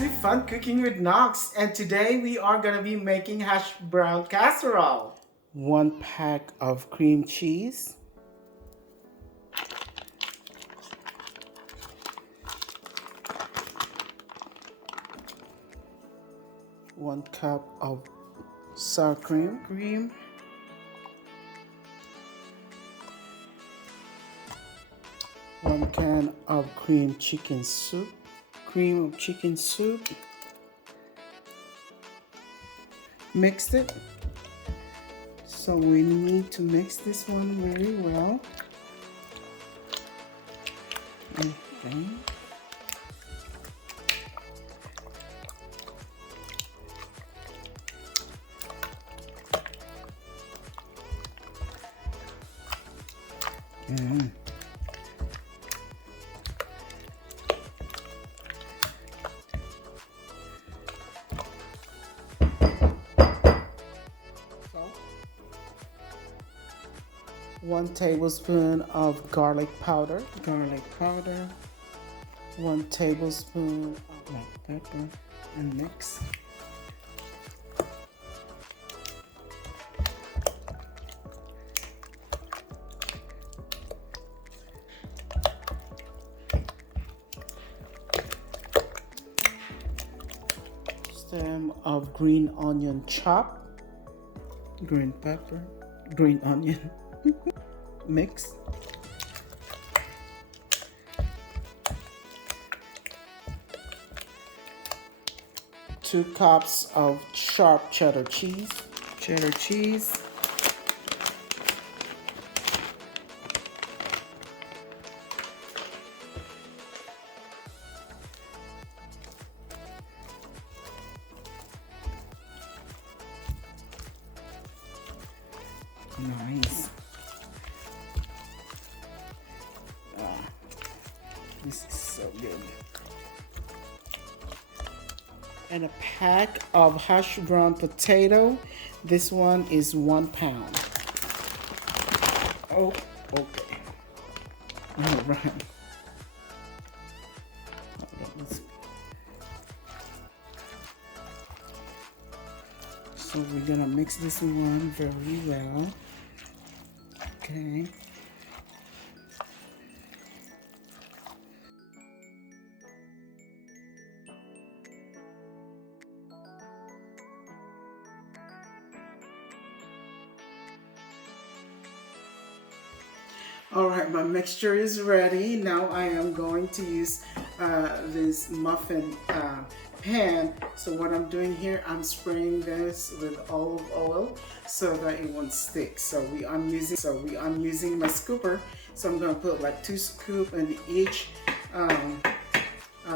to Fun Cooking with Knox, and today we are going to be making hash brown casserole. 1 pack of cream cheese, 1 cup of sour cream, 1 can of cream of chicken soup. Mixed it. So we need to mix this one very well. Okay. One tablespoon of garlic powder, 1 tablespoon of black pepper, and mix. Stem of green onion chop, green pepper, green onion. Mix. Two cups of sharp cheddar cheese. Nice. This is so good. And a pack of hash brown potato. This one is 1 pound. Oh, okay. All right. So we're gonna mix this one very well. Okay. All right, my mixture is ready. Now I am going to use this muffin pan. So what I'm doing here, I'm spraying this with olive oil so that it won't stick. I'm using my scooper. So I'm gonna put like 2 scoops in each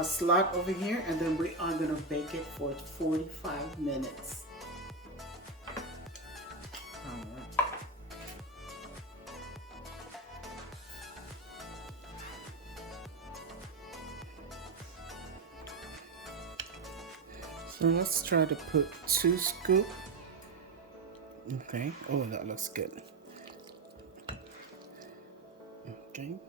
slot over here, and then we are gonna bake it for 45 minutes. So let's try to put 2 scoops. Okay. Oh, that looks good. Okay.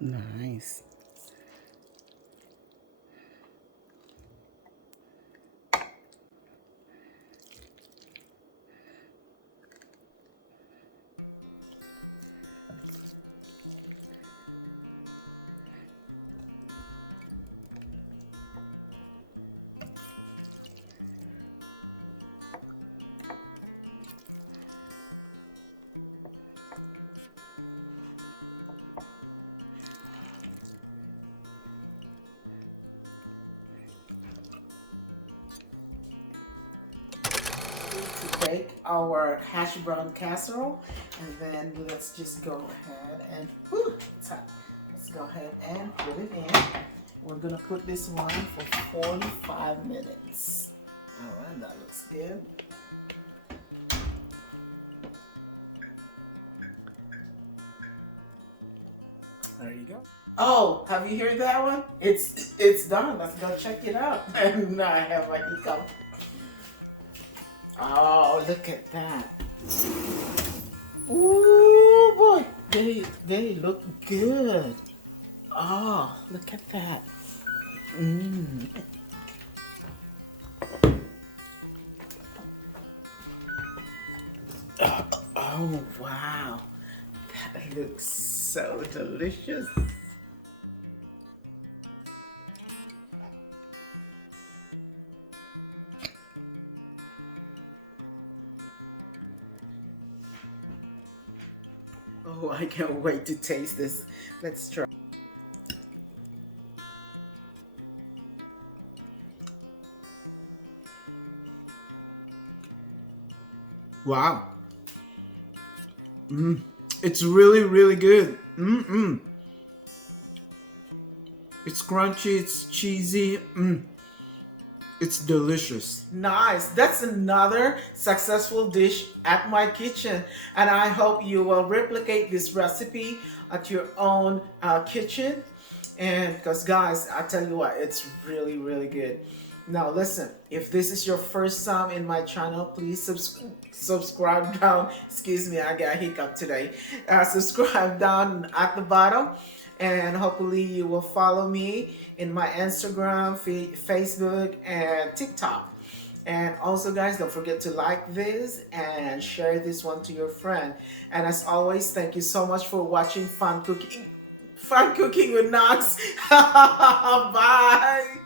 Nice. Bake our hash brown casserole, and then let's just go ahead and let's go ahead and put it in. We're gonna put this one for 45 minutes. All right, that looks good. There you go. Oh, have you heard that one? It's done. Let's go check it out. And now I have my hiccup. Oh, look at that. Ooh, boy. They look good. Oh, look at that. Mmm. Oh, wow. That looks so delicious. Oh, I can't wait to taste this. Let's try. Wow. It's really, really good. It's crunchy, it's cheesy. It's delicious. Nice. That's another successful dish at my kitchen. And I hope you will replicate this recipe at your own kitchen. And because, guys, I tell you what, it's really, really good. Now, listen, if this is your first time in my channel, please subscribe down. Excuse me, I got a hiccup today. Subscribe down at the bottom. And hopefully you will follow me in my Instagram, Facebook, and TikTok. And also, guys, don't forget to like this and share this one to your friend. And as always, thank you so much for watching Fun Cooking with Knox. Bye.